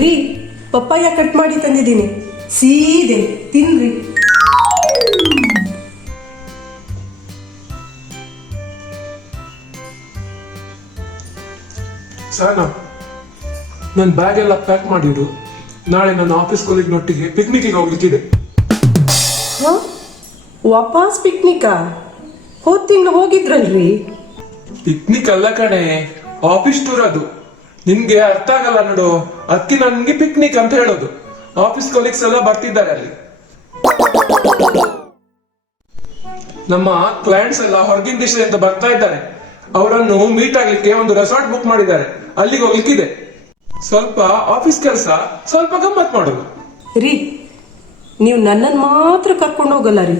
ರೀ, papaya cut ಮಾಡಿ ತಂದಿದ್ದೀನಿ, ಸೀದೆ ತಿನ್ರಿ. ಸಾನಾ, ನನ್ನ ಬ್ಯಾಗ್ ಎಲ್ಲ ಪ್ಯಾಕ್ ಮಾಡಿಡು. ನಾಳೆ ನನ್ನ ಆಫೀಸ್ ಕೊಲೀಗ್ನೊಟ್ಟಿಗೆ ಪಿಕ್ನಿಕ್ಗೆ ಹೋಗ್ಲಿಕ್ಕಿದೆ. ವಾಪಸ್ ಪಿಕ್ನಿಕಾ? ಹೋದ ತಿಂಗಳು ಹೋಗಿದ್ರಲ್ರಿ? ಪಿಕ್ನಿಕ್ ಅಲ್ಲ ಕಣೆ, ಆಫೀಸ್ ಟೂರ್ ಅದು. ನಿನ್ಗೆ ಅರ್ಥ ಆಗಲ್ಲ ನೋಡು, ಅದಕ್ಕೆ ನನ್ಗೆ ಪಿಕ್ನಿಕ್ ಅಂತ ಹೇಳೋದು. ಆಫೀಸ್ ಕೊಲೀಗ್ಸ್ ಎಲ್ಲ ಬರ್ತಿದ್ದಾರೆ ಅಲ್ಲಿ. ನಮ್ಮ ಕ್ಲೈಂಟ್ಸ್ ಎಲ್ಲ ಹೊರಗಿನ ದೇಶದಿಂದ ಬರ್ತಾ ಇದ್ದಾರೆ. ಅವರನ್ನು ಮೀಟ್ ಆಗ್ಲಿಕ್ಕೆ ಒಂದು ರೆಸಾರ್ಟ್ ಬುಕ್ ಮಾಡಿದ್ದಾರೆ, ಅಲ್ಲಿಗೆ ಹೋಗ್ಲಿಕ್ಕಿದೆ. ಸ್ವಲ್ಪ ಆಫೀಸ್ ಕೆಲಸ, ಸ್ವಲ್ಪ ಗಮ್ಮತ್ ಮಾಡೋದು. ರೀ, ನೀವು ನನ್ನನ್ನು ಮಾತ್ರ ಕರ್ಕೊಂಡು ಹೋಗಲ್ಲ ರೀ.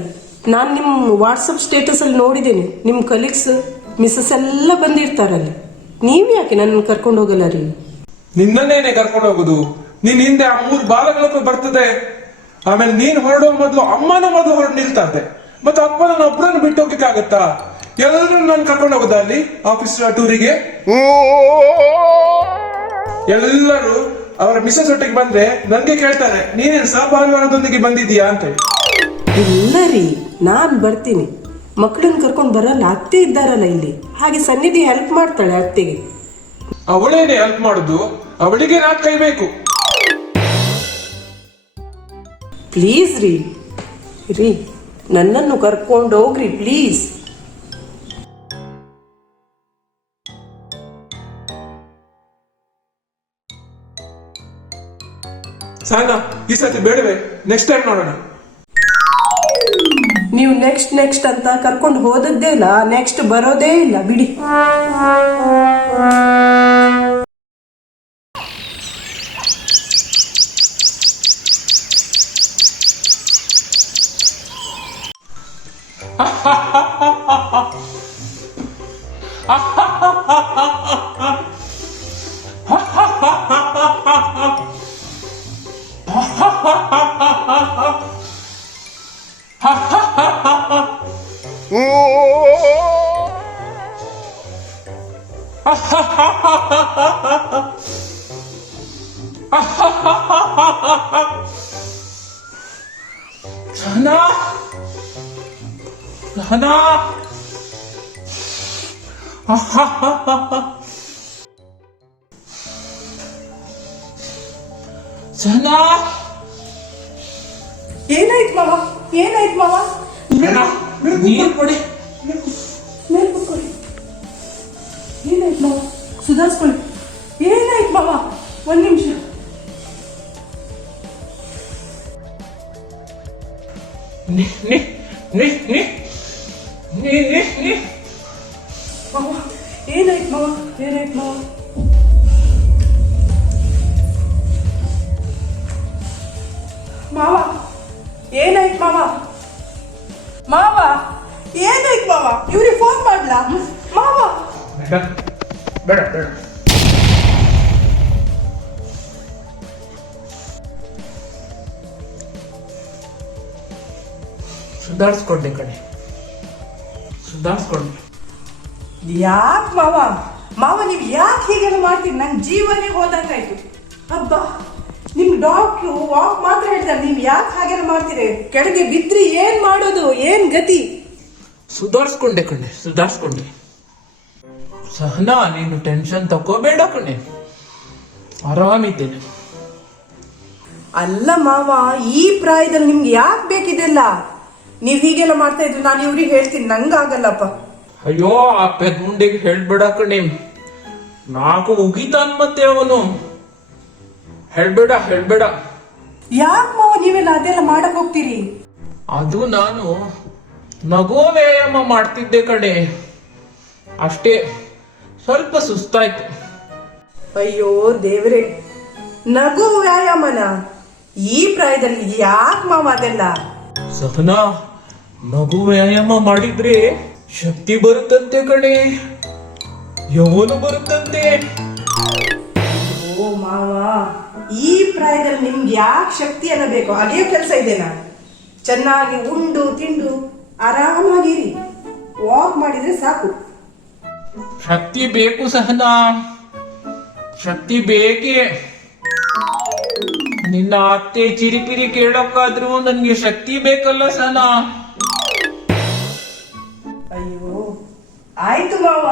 ನಾನು ನಿಮ್ಮ ವಾಟ್ಸಪ್ ಸ್ಟೇಟಸ್ ಅಲ್ಲಿ ನೋಡಿದ್ದೇನೆ, ನಿಮ್ಮ ಕಲೀಗ್ಸ್ ಮಿಸ್ಸಸ್ ಎಲ್ಲ ಬಂದಿರ್ತಾರಲ್ಲಿ. ನೀವು ಯಾಕೆ ನನ್ನನ್ನು ಕರ್ಕೊಂಡು ಹೋಗಲ್ಲ ರೀ? ನಿನ್ನನ್ನೇನೆ ಕರ್ಕೊಂಡು ಹೋಗುದು. ನೀನ್ ಹಿಂದೆ ಆ 3 ಬಾಲಗಳಕ್ಕೂ ಬರ್ತದೆ. ಆಮೇಲೆ ನೀನ್ ಹೊರಡುವ ಮೊದಲು ಅಮ್ಮನ ಮೊದಲು ಹೊರಡು ನಿಲ್ತಾರೆ. ಮತ್ತೆ ಅಪ್ಪನ ಒಬ್ಬರನ್ನು ಬಿಟ್ಟು ಹೋಗ್ಲಿಕ್ಕಾಗತ್ತಾ? ಎಲ್ಲರೂ ನಾನು ಕರ್ಕೊಂಡು ಹೋಗುದ ಅಲ್ಲಿ ಆಫೀಸ್ ಟೂರಿಗೆ? ಎಲ್ಲರೂ ಅವರ ಮಿಸಸ್ ಒಟ್ಟಿಗೆ ಬಂದ್ರೆ ನನ್ಗೆ ಕೇಳ್ತಾರೆ, ನೀನೇನು ಸಹಪಾರಿವಾರದೊಂದಿಗೆ ಬಂದಿದೀಯಾ ಅಂತ. ಇಲ್ಲ ರೀ, ನಾನು ಬರ್ತೀನಿ. ಮಕ್ಕಳನ್ನ ಕರ್ಕೊಂಡು ಬರಲ್ಲ, ಅತ್ತೆ ಇದ್ದಾರಲ್ಲ ಇಲ್ಲಿ. ಹಾಗೆ ಸನ್ನಿಧಿ ಹೆಲ್ಪ್ ಮಾಡ್ತಾಳೆ ಅತ್ತೆಗೆ. ಅವಳೇನೆ ಹೆಲ್ಪ್ ಮಾಡುದು, ಅವಳಿಗೆ ನಾಲ್ಕು ಕೈ ಬೇಕು. ಪ್ಲೀಸ್ ರೀ, ರೀ ನನ್ನನ್ನು ಕರ್ಕೊಂಡು ಹೋಗ್ರಿ ಪ್ಲೀಸ್. ಸಾನಾ, ಈ ಸತಿ ಬೇಡವೆ, ನೆಕ್ಸ್ಟ್ ಟೈಮ್ ನೋಡೋಣ. ನೀವು ನೆಕ್ಸ್ಟ್ ಅಂತ ಕರ್ಕೊಂಡು ಹೋದದ್ದೇ ಇಲ್ಲ, ನೆಕ್ಸ್ಟ್ ಬರೋದೇ ಇಲ್ಲ ಬಿಡಿ. ಸಹನಾ, ಸಹನಾ, ಸಹನಾ, ಏನಾಯ್ತು ಮಾವ? ಏನಾಯ್ತು ಮಾವ? ನೀರು ಕೊಡಿ. ಮೇಲೆ ಕೂತ್ಕೊಳ್ಳಿ. ಏನಾಯ್ತು ಮಾವ? ಸುಧಾರಿಸ್ಕೊಳ್ಳಿ. ಏನಾಯ್ತು ಮಾವ? ಒಂದ್ ನಿಮಿಷ. ಮಾವ, ಏನಾಯ್ತು ಮಾವ? ಏನಾಯ್ತು ಮಾವ? ಮಾವ, ಏನಾಯ್ತು ಮಾವ? ಮಾವ, ಏನಾಯ್ತು ಮಾವ? ಇವ್ರಿಗೆ ಫೋನ್ ಮಾಡ್ಲಾ? ಮಾವ, ಬೇಡ ಬೇಡ. ಸುಧಾರಿಸ್ಕೊಂಡೆ ಕಣೆ, ಸುಧಾರಿಸ್ಕೊಂಡೆ. ಯಾಕೆ ಮಾವ? ಮಾವ, ನೀವು ಯಾಕೆ ಹೀಗೆಲ್ಲ ಮಾಡ್ತೀರಿ? ನಂಗೆ ಜೀವನೇ ಹೋದಂಗಾಯ್ತು. ಹಬ್ಬ, ನಿಮ್ ಡಾಕ್ಟ್ರು ವಾಕ್ ಮಾತ್ರ ಹೇಳ್ತಾರೆ, ನೀವು ಯಾಕೆ ಹಾಗೆಲ್ಲ ಮಾಡ್ತೀರಿ? ಕೆಳಗೆ ಬಿದ್ರಿ ಏನ್ ಮಾಡೋದು? ಏನ್ ಗತಿ? ಸುಧಾರಿಸ್ಕೊಂಡೆ ಕಣೆ, ಸುಧಾರಿಸ್ಕೊಂಡೆ. ಸಹನಾ, ನೀನು ಟೆನ್ಷನ್ ತಗೋಬೇಡ ಕಣೆ, ಆರಾಮಿದ್ದೇನೆ. ಅಲ್ಲ ಮಾವ, ಈ ಪ್ರಾಯದಲ್ಲಿ ನಿಮ್ಗೆ ಯಾಕೆ ಬೇಕಿದೆಲ್ಲ? ನೀವ್ ಹೀಗೆಲ್ಲ ಮಾಡ್ತಾ ಇದ್ರು ನಾನು ಇವ್ರಿಗೆ ಹೇಳ್ತೀನಿ, ನಂಗಾಗಲ್ಲಪ್ಪ. ಅಯ್ಯೋ, ಆ ಪೆದ್ಮುಂಡಿಗೆ ಹೇಳ್ಬೇಡ ಕಣೆ, 4 ಉಗಿತಾನ್ ಮತ್ತೆ ಅವನು. ಹೇಳ್ಬೇಡ ಹೇಳ್ಬೇಡ. ಯಾಕೆ ಮಾವ ನೀವೆಲ್ಲ ಅದೆಲ್ಲ ಮಾಡಕ್ ಹೋಗ್ತೀರಿ? ಅದು ನಾನು ನಗೋ ವ್ಯಾಯಾಮ ಮಾಡ್ತಿದ್ದೆ ಕಣೆ, ಅಷ್ಟೇ. ಸ್ವಲ್ಪ ಸುಸ್ತಾಯ್ತು. ಅಯ್ಯೋ ದೇವ್ರೆ, ನಗು ವ್ಯಾಯಾಮನ ಈ ಪ್ರಾಯದಲ್ಲಿ ಯಾಕೆ ಮಾವ ಅದೆಲ್ಲ? ಸಹನಾ, ನಗು ವ್ಯಾಯಾಮ ಮಾಡಿದ್ರೆ ಶಕ್ತಿ ಬರುತ್ತಂತೆ ಕಣೆ. ಯೌವನ ಬರುತ್ತಂತೆ. ಓ ಮಾವ, ಈ ಪ್ರಾಯದಲ್ಲಿ ನಿಮ್ಗೆ ಯಾಕೆ ಶಕ್ತಿ ಎಲ್ಲ ಬೇಕು? ಅದೇ ಕೆಲಸ ಇದೆನಾ? ಚೆನ್ನಾಗಿ ಉಂಡು ತಿಂಡು ಆರಾಮಾಗಿರಿ, ವಾಕ್ ಮಾಡಿದ್ರೆ ಸಾಕು. ಶಕ್ತಿ ಬೇಕು ಸಹನಾ, ಶಕ್ತಿ ಬೇಕೇ. ನಿನ್ನ ಅತ್ತೆ ಚಿರಿಕಿರಿ ಕೇಳಕ್ಕಾದ್ರೂ ನನ್ಗೆ ಶಕ್ತಿ ಬೇಕಲ್ಲ ಸಹನಾ. ಅಯ್ಯೋ ಆಯ್ತು ಮಾವ,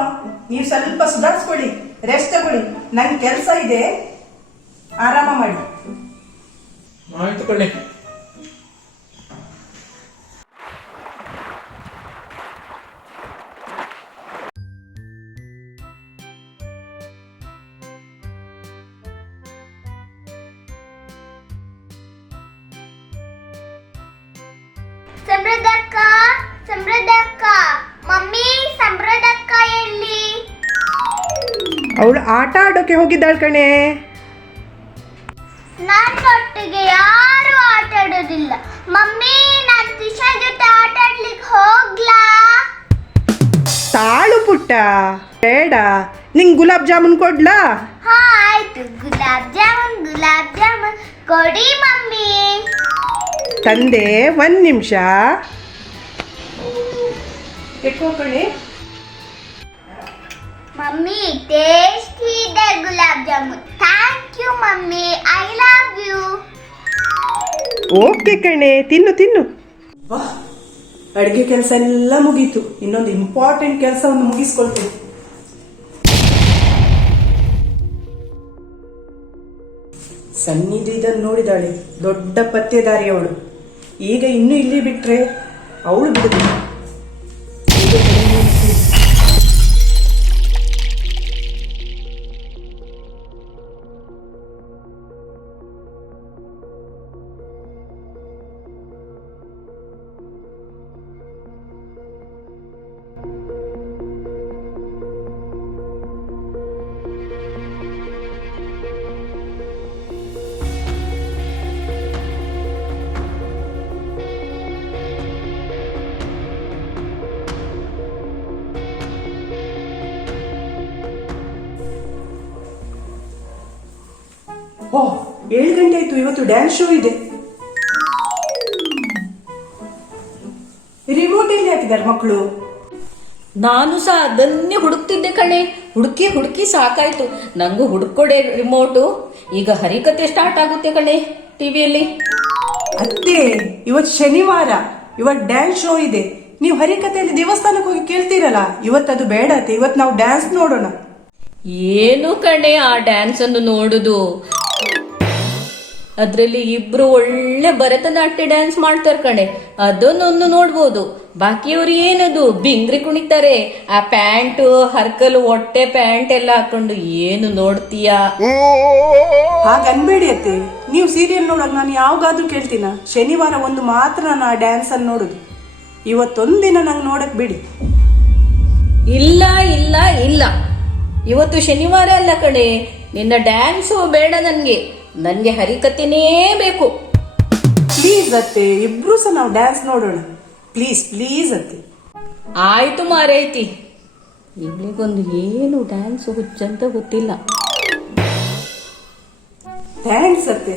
ನೀವು ಸ್ವಲ್ಪ ಸುಧಾರಿಸ್ಕೊಳ್ಳಿ, ರೆಸ್ಟ್ ತಗೊಳ್ಳಿ. ನಂಗೆ ಕೆಲಸ ಇದೆ, ಆರಾಮ ಮಾಡಿ. ಆಯ್ತು ಕಣೆ. ಸಮೃದ್ಧಕ್ಕ, ಸಮೃದ್ಧಕ್ಕ, ಮಮ್ಮಿ ಸಮೃದ್ಧಕ್ಕ ಎಲ್ಲಿ? ಅವಳು ಆಟ ಆಡೋಕೆ ಹೋಗಿದ್ದಾಳೆ ಕಣೆ. ನನ್ನೊಟ್ಟಿಗೆ ಯಾರು ಆಟ ಆಡೋದಿಲ್ಲ. ಮಮ್ಮಿ, ನಾನು ತಿಶಾ ಜೊತೆ ಆಟ ಆಡ್ಲಿಕ್ಕೆ ಹೋಗ್ಲಾ? ತಾಳು ಪುಟ್ಟ, ಬೇಡ. ನಿಂಗೆ ಗುಲಾಬ್ ಜಾಮೂನ್ ಕೊಡ್ಲಾ? ಹಾ ಆಯ್ತು, ಗುಲಾಬ್ ಜಾಮೂನ್, ಗುಲಾಬ್ ಜಾಮೂನ್ ಕೊಡಿ ಮಮ್ಮಿ. ತಂದೆ, 1 ನಿಮಿಷ. ಎಕ್ಕೋ ಕಣೆ. ಮಮ್ಮಿ, ಟೇಸ್ಟಿ ಇದೆ gulab jamun. Thank you mummy, I love you. Okay ಕಣೆ, ತಿನ್ನು ತಿನ್ನು. ಬಾ, ಅಡುಗೆ ಕೆಲಸ ಎಲ್ಲ ಮುಗೀತು. ಇನ್ನೊಂದು ಇಂಪಾರ್ಟೆಂಟ್ ಕೆಲಸವನ್ನು ಮುಗಿಸ್ಕೊಳ್ತೇನೆ. ಸನ್ನಿಧಿ ಇದನ್ನು ನೋಡಿದಾಳೆ, ದೊಡ್ಡ ಪತ್ತೇದಾರಿ ಅವಳು. ಈಗ ಇನ್ನೂ ಇಲ್ಲಿ ಬಿಟ್ರೆ ಅವಳು ಬಿಡುದಿಲ್ಲ. ಓ, 7 ಗಂಟೆ ಆಯ್ತು. ಇವತ್ತು ಡ್ಯಾನ್ಸ್ ಶೋ ಇದೆ. ರಿಮೋಟ್ ಎಲ್ಲಿ ಹಾಕಿದ್ದಾರೆ ಮಕ್ಕಳು? ನಾನು ಸಹ ಅದನ್ನೇ ಹುಡುಕ್ತಿದ್ದೆ ಕಣೆ. ಹುಡುಕಿ ಹುಡುಕಿ ಸಾಕಾಯ್ತು. ನಂಗೂ ಹುಡುಕೊಡೆ ರಿಮೋಟು. ಈಗ ಹರಿಕತೆ ಸ್ಟಾರ್ಟ್ ಆಗುತ್ತೆ ಕಣೆ ಟಿವಿಯಲ್ಲಿ. ಅತ್ತೆ, ಇವತ್ತು ಶನಿವಾರ, ಇವತ್ತು ಡ್ಯಾನ್ಸ್ ಶೋ ಇದೆ. ನೀವು ಹರಿಕತೆಯಲ್ಲಿ ದೇವಸ್ಥಾನಕ್ಕೆ ಹೋಗಿ ಕೇಳ್ತೀರಲ್ಲ, ಇವತ್ತದು ಬೇಡ ಅತ್ತೆ. ಇವತ್ತು ನಾವು ಡ್ಯಾನ್ಸ್ ನೋಡೋಣ. ಏನು ಕಣೆ ಆ ಡ್ಯಾನ್ಸ್ ಅನ್ನು ನೋಡುದು? ಅದ್ರಲ್ಲಿ ಇಬ್ರು ಒಳ್ಳೆ ಭರತನಾಟ್ಯ ಡ್ಯಾನ್ಸ್ ಮಾಡ್ತಾರೆ ಕಣೆ, ಅದನ್ನೊಂದು ನೋಡ್ಬೋದು. ಬಾಕಿಯವರು ಏನದು ಬಿಂಗ್ರಿ ಕುಣಿತಾರೆ, ಆ ಪ್ಯಾಂಟು ಹರ್ಕಲು ಹೊಟ್ಟೆ ಪ್ಯಾಂಟ್ ಎಲ್ಲ ಹಾಕೊಂಡು ಏನು ನೋಡ್ತೀಯಾ? ಹಾಗನ್ಬೇಡಿ ಅತ್ತೆ. ನೀವು ಸೀರಿಯಲ್ ನೋಡೋಕೆ ನಾನು ಯಾವಾಗಾದ್ರೂ ಕೇಳ್ತೀನ? ಶನಿವಾರ ಒಂದು ಮಾತ್ರ ನಾನು ಆ ಡ್ಯಾನ್ಸ್ ಅನ್ನು ನೋಡುದು. ಇವತ್ತೊಂದಿನ ನಂಗೆ ನೋಡಕ್ ಬಿಡಿ. ಇಲ್ಲ ಇಲ್ಲ ಇಲ್ಲ, ಇವತ್ತು ಶನಿವಾರ ಅಲ್ಲ ಕಣೆ. ನಿನ್ನ ಡ್ಯಾನ್ಸು ಬೇಡ ನನ್ಗೆ. ನನ್ಗೆ ಹರಿಕತೆನೇ ಬೇಕು. ಪ್ಲೀಸ್ ಅತ್ತೆ, ಇಬ್ರು ಸಹ ನಾವು ಡ್ಯಾನ್ಸ್ ನೋಡೋಣ. ಪ್ಲೀಸ್ ಪ್ಲೀಸ್ ಅತ್ತೆ. ಆಯ್ತು ಮಾರೈತಿ. ಇವ್ಳಿಗೊಂದು ಏನು ಡ್ಯಾನ್ಸ್ ಹುಚ್ಚಂತ ಗೊತ್ತಿಲ್ಲ. ಥ್ಯಾಂಕ್ಸ್ ಅತ್ತೆ,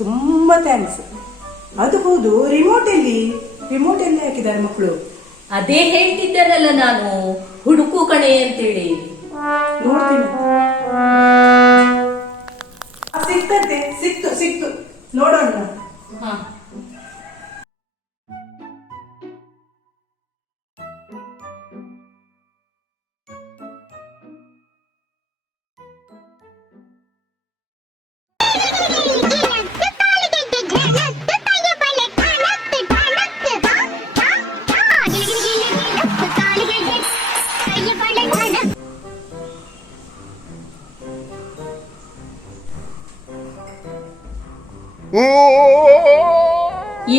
ತುಂಬಾ ಥ್ಯಾಂಕ್ಸ್. ಅದು ಹೌದು, ರಿಮೋಟ್ ಎಲ್ಲಿ ಹಾಕಿದ್ದಾರೆ ಮಕ್ಕಳು? ಅದೇ ಹೇಳ್ತಿದ್ದೇನಲ್ಲ ನಾನು, ಹುಡುಕು ಕಣೆ ಅಂತೇಳಿ. ನೋಡ್ತೀನಿ. ಸಿಕ್ತತ್ತೆ, ಸಿಕ್ತು ನೋಡೋಣ. ಹಾ,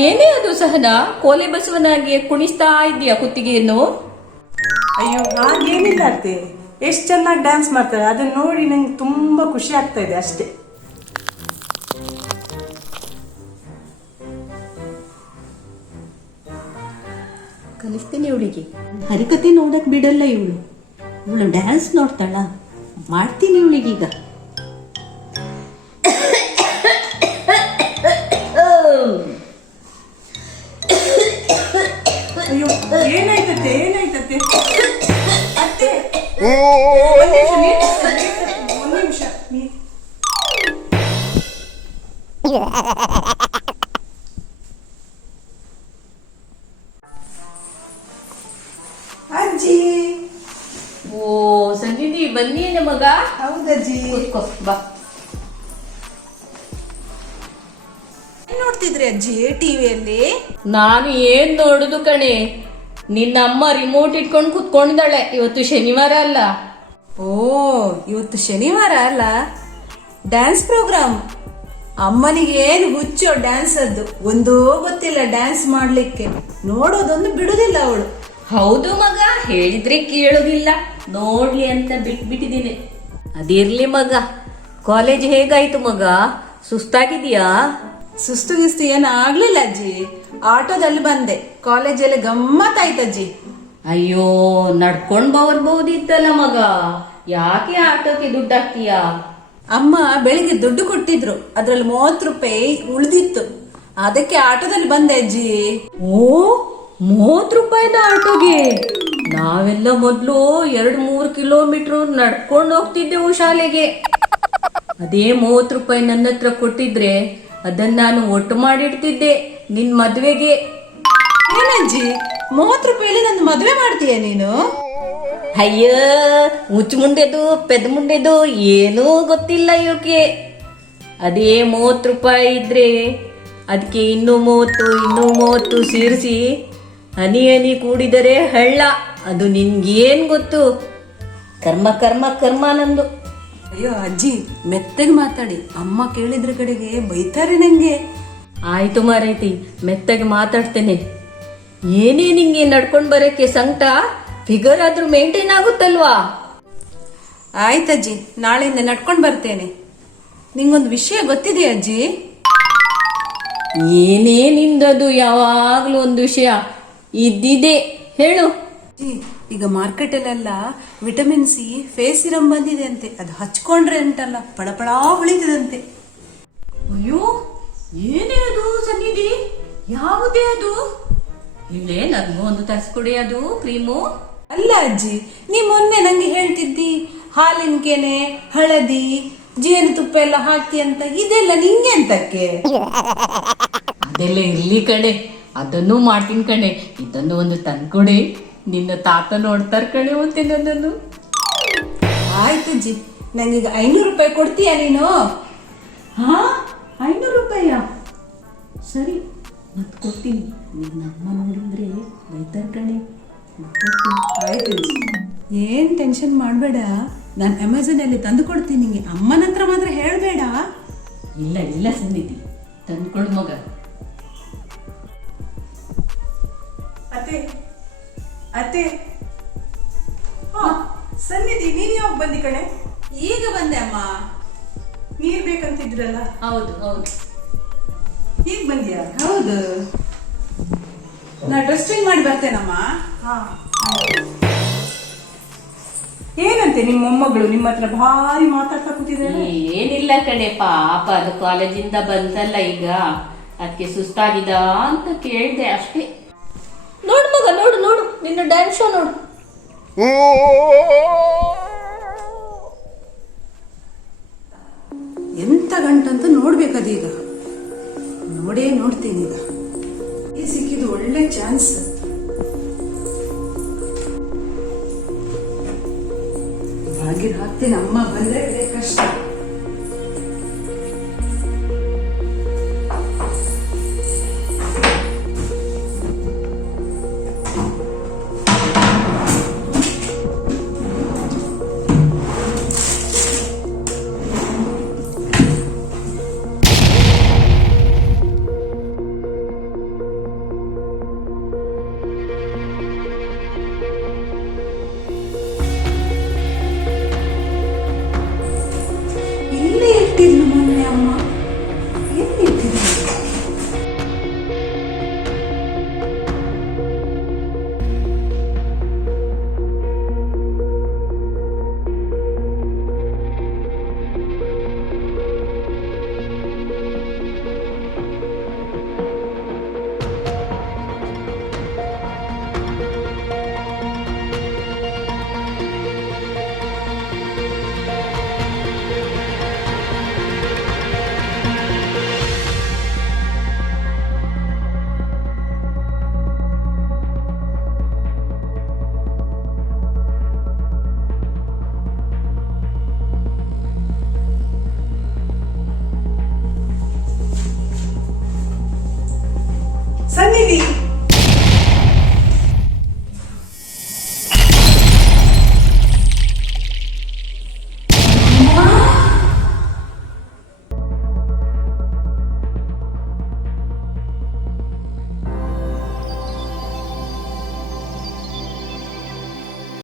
ಏನೇ ಅದು ಸಹನಾ? ಕೋಲೆ ಬಸವನಾಗಿ ಕುಣಿಸ್ತಾ ಇದ್ದೀಯಾ ಕುತ್ತಿಗೆಯನ್ನು? ಅಯ್ಯೋ, ಹಾಗೇನಿಲ್ಲ ಅತ್ತೆ. ಎಷ್ಟು ಚೆನ್ನಾಗಿ ಡ್ಯಾನ್ಸ್ ಮಾಡ್ತಾರೆ, ಅದನ್ನ ನೋಡಿ ನಂಗೆ ತುಂಬಾ ಖುಷಿ ಆಗ್ತಾ ಇದೆ ಅಷ್ಟೇ. ಕಲಿಸ್ತೀನಿ ಇವಳಿಗೆ. ಹರಿಕತೆ ನೋಡಕ್ ಬಿಡಲ್ಲ ಇವಳು. ಇವಳು ಡ್ಯಾನ್ಸ್ ನೋಡ್ತಾಳ, ಮಾಡ್ತೀನಿ ಇವಳಿಗೀಗ. ಅಯ್ಯೋ, ಏನಾಯ್ತತ್ತೆ ಏನಾಯ್ತತ್ತೆ? ಅತ್ತೆ, ಒಂದ್ ನಿಮಿಷ ಒಂದ್ ನಿಮಿಷ ಅಜ್ಜಿ. ಓ ಸಂಜಿನಿ ಬನ್ನಿಯೇನೆ ಮಗ. ಹೌದಜ್ಜಿ. ಕೂತ್ಕೋ ಬಾ. ಏನ್ ನೋಡ್ತಿದ್ರಿ ಅಜ್ಜಿ ಟಿವಿಯಲ್ಲಿ? ನಾನು ಏನ್ ನೋಡುದು ಕಣೆ, ನಿನ್ನ ಅಮ್ಮ ರಿಮೋಟ್ ಇಟ್ಕೊಂಡು ಕುತ್ಕೊಂಡಿದ್ದಾಳೆ. ಇವತ್ತು ಶನಿವಾರ ಅಲ್ಲ? ಓ, ಇವತ್ತು ಶನಿವಾರ ಅಲ್ಲ? Dance programme. ಅಮ್ಮನಿಗೆ ಏನು ಹುಚ್ಚೋ ಡ್ಯಾನ್ಸ್ ಅದ್ದು, ಒಂದೂ ಗೊತ್ತಿಲ್ಲ ಡ್ಯಾನ್ಸ್ ಮಾಡ್ಲಿಕ್ಕೆ. ನೋಡೋದೊಂದು ಬಿಡುದಿಲ್ಲ ಅವಳು. ಹೌದು ಮಗ, ಹೇಳಿದ್ರೆ ಕೇಳೋದಿಲ್ಲ. ನೋಡ್ಲಿ ಅಂತ ಬಿಟ್ಬಿಟ್ಟಿದ್ದೀನಿ. ಅದಿರ್ಲಿ ಮಗ, ಕಾಲೇಜ್ ಹೇಗಾಯ್ತು ಮಗ? ಸುಸ್ತಾಗಿದೆಯಾ? ಸುಸ್ತು ಗಿಸ್ತು ಏನು ಆಗ್ಲಿಲ್ಲ ಅಜ್ಜಿ. ಆಟೋದಲ್ಲಿ ಬಂದೆ. ಕಾಲೇಜಲ್ಲಿ ಗಮ್ಮತ್ತಾಯ್ತಜ್ಜಿ. ಅಯ್ಯೋ, ನಡ್ಕೊಂಡ್ ಬರ್ಬಹುದಿತ್ತಲ್ಲ ಮಗ, ಯಾಕೆ ಆಟೋಕ್ಕೆ ದುಡ್ಡು ಹಾಕ್ತೀಯಾ? ಅಮ್ಮ ಬೆಳಿಗ್ಗೆ ದುಡ್ಡು ಕೊಟ್ಟಿದ್ರು, ಅದ್ರಲ್ಲಿ 30 ರೂಪಾಯಿ ಉಳಿದಿತ್ತು, ಅದಕ್ಕೆ ಆಟೋದಲ್ಲಿ ಬಂದೆ ಅಜ್ಜಿ. ಓ, 30 ರೂಪಾಯಿದ ಆಟೋಗೆ? ನಾವೆಲ್ಲ ಮೊದ್ಲು 2-3 ಕಿಲೋಮೀಟರ್ ನಡ್ಕೊಂಡು ಹೋಗ್ತಿದ್ದೆವು ಶಾಲೆಗೆ. ಅದೇ 30 ರೂಪಾಯಿ ನನ್ನ ಹತ್ರ ಕೊಟ್ಟಿದ್ರೆ ಅದನ್ನ ನಾನು ಒಟ್ಟು ಮಾಡಿಡ್ತಿದ್ದೆ ನಿನ್ ಮದ್ವೆಗೆ. ಏನಜ್ಜಿ, 30 ರೂಪಾಯಿಲಿ ನನ್ನ ಮದ್ವೆ ಮಾಡ್ತೀಯ ನೀನು? ಅಯ್ಯ, ಮುಚ್ಚು ಮುಂಡೆದು ಪೆದ್ ಮುಂಡೆದು ಏನೂ ಗೊತ್ತಿಲ್ಲ ಇವಕ್ಕೆ. ಅದೇ 30 ರೂಪಾಯಿ ಇದ್ರೆ ಅದಕ್ಕೆ ಇನ್ನೂ 30 ಸೇರಿಸಿ ಹನಿ ಹನಿ ಕೂಡಿದರೆ ಹಳ್ಳ. ಅದು ನಿನ್ಗೇನ್ ಗೊತ್ತು? ಕರ್ಮ ಕರ್ಮ ಕರ್ಮ ನಂದು. ಅಯ್ಯೋ ಅಜ್ಜಿ, ಮೆತ್ತಗೆ ಮಾತಾಡಿ, ಅಮ್ಮ ಕೇಳಿದ್ರ ಕಡೆಗೆ ಬೈತಾರೆ ನಂಗೆ. ಆಯ್ತು ಮಾರೈತಿ, ಮೆತ್ತಗೆ ಮಾತಾಡ್ತೇನೆ. ಏನೇ ನಿಂಗೆ ನಡ್ಕೊಂಡ್ ಬರಕ್ಕೆ ಸಂಕಟ? ಫಿಗರ್ ಆದ್ರೂ ಮೇಂಟೈನ್ ಆಗುತ್ತಲ್ವಾ? ಆಯ್ತಜ್ಜಿ, ನಾಳೆಯಿಂದ ನಡ್ಕೊಂಡು ಬರ್ತೇನೆ. ನಿಂಗೊಂದು ವಿಷಯ ಗೊತ್ತಿದೆ ಅಜ್ಜಿ? ಏನೇ ನಿಂದದು ಯಾವಾಗ್ಲೂ ಒಂದು ವಿಷಯ ಇದ್ದಿದೆ, ಹೇಳು. ಅಜ್ಜಿ, ಈಗ ಮಾರ್ಕೆಟಲ್ಲೆಲ್ಲ ವಿಟಮಿನ್ ಸಿ ಫೇಸ್ ಸಿರಮ್ ಬಂದಿದೆ ಅಂತೆ. ಅದು ಹಚ್ಕೊಂಡ್ರೆ ಉಂಟಲ್ಲ ಪಳಪಳ ಹೊಳಿತದಂತೆ. ಅಯ್ಯೋ, ಏನೇ ಅದು ಸನ್ನಿಧಿ? ಯಾವುದೇ ಅದು? ಇಲ್ಲೇ ನನ್ಗೂ ಒಂದು ತರಿಸ್ಕೊಡಿ ಅದು ಕ್ರೀಮು. ಅಲ್ಲ ಅಜ್ಜಿ, ನೀ ಮೊನ್ನೆ ನಂಗೆ ಹೇಳ್ತಿದ್ದಿ ಹಾಲಿನ ಕೆನೆ, ಹಳದಿ, ಜೇನುತುಪ್ಪ ಎಲ್ಲ ಹಾಕಿ ಅಂತ. ಇದೆಲ್ಲ ನಿಂಗೆ ಅಂತಕ್ಕೆ? ಅದೆಲ್ಲ ಇರ್ಲಿ ಕಣೆ, ಅದನ್ನು ಮಾಡ್ತೀನಿ ಕಣೆ. ಇದನ್ನು ಒಂದು ತಂದ್ಕೊಡಿ, ನಿನ್ನ ತಾತ ನೋಡ್ತಾರ ಕಣೆ ಮತ್ತೆ ನನ್ನನ್ನು. ಆಯ್ತಜ್ಜಿ, ನಂಗೀಗ 500 ರೂಪಾಯಿ ಕೊಡ್ತೀಯ ನೀನು? ಹಾ, 500 ರೂಪಾಯ? ಸರಿ, ಮತ್ ಕೊಡ್ತೀನಿ. ನಿನ್ನ ಅಮ್ಮ ನೋಡಿದ್ರೆ ಬೈತಾರ ಕಣೆ. ಆಯ್ತು ಅಜ್ಜಿ, ಏನ್ ಟೆನ್ಷನ್ ಮಾಡಬೇಡ. ನಾನು ಅಮೆಝಾನ್ ಅಲ್ಲಿ ತಂದು ಕೊಡ್ತೀನಿ ನಿಂಗೆ. ಅಮ್ಮನ ಹತ್ರ ಮಾತ್ರ ಹೇಳಬೇಡ. ಇಲ್ಲ ಇಲ್ಲ ಸನ್ನಿಧಿ, ತಂದ್ಕೊಡು ಮಗ. ಅತ್ತೆ ಅತ್ತೆ, ಸನ್ನಿಧಿ, ನೀನ್ ಯಾವಾಗ ಬಂದಿ ಕಣೆ? ಈಗ ಬಂದೆ ಅಮ್ಮ. ನೀರ್ ಬೇಕಂತಿದ್ರಲ್ಲ? ಹೌದು ಹೌದು. ಈಗ ಬಂದ್ಯಾ? ಹೌದು. ನಾ ಡ್ರೆಸ್ ಚೇಂಜ್ ಮಾಡಿ ಬರ್ತೇನಮ್ಮ. ಏನಂತೆ ನಿಮ್ಮ ಮೊಮ್ಮಗಳು ನಿಮ್ಮ ಹತ್ರ ಭಾರಿ ಮಾತಾಡ್ತಾ ಕೂತಿದ್ದಾರೆ? ಏನಿಲ್ಲ ಕಣೆ, ಪಾಪ ಅದು ಕಾಲೇಜಿಂದ ಬಂತಲ್ಲ ಈಗ, ಅದಕ್ಕೆ ಸುಸ್ತಾಗಿದ ಅಂತ ಕೇಳಿದೆ ಅಷ್ಟೇ. ನೋಡು ಮಗ, ನೋಡು ನೋಡು, ನಿನ್ನ ಡ್ಯಾನ್ಸ್ ಶೋ ನೋಡು. ಎಂತ ಗಂಟಂತ ನೋಡ್ಬೇಕದೀಗ. ನೋಡೇ ನೋಡ್ತೀನಿ ಈಗ. ಈ ಸಿಕ್ಕಿದ್ದು ಒಳ್ಳೆ ಚಾನ್ಸ್. ಬಾಗಿಲು ಹಾಕ್ತೇನೆ, ಅಮ್ಮ ಬಂದ್ರೆ ಕಷ್ಟ. ಇಲ್ಲೇ ಇಟ್ಟಿದ್ಲು ಮೊನ್ನೆ ಅಮ್ಮ. ಎಲ್ಲಿ ಇಟ್ಟಿದ್ಲು? ಬಿಡಿ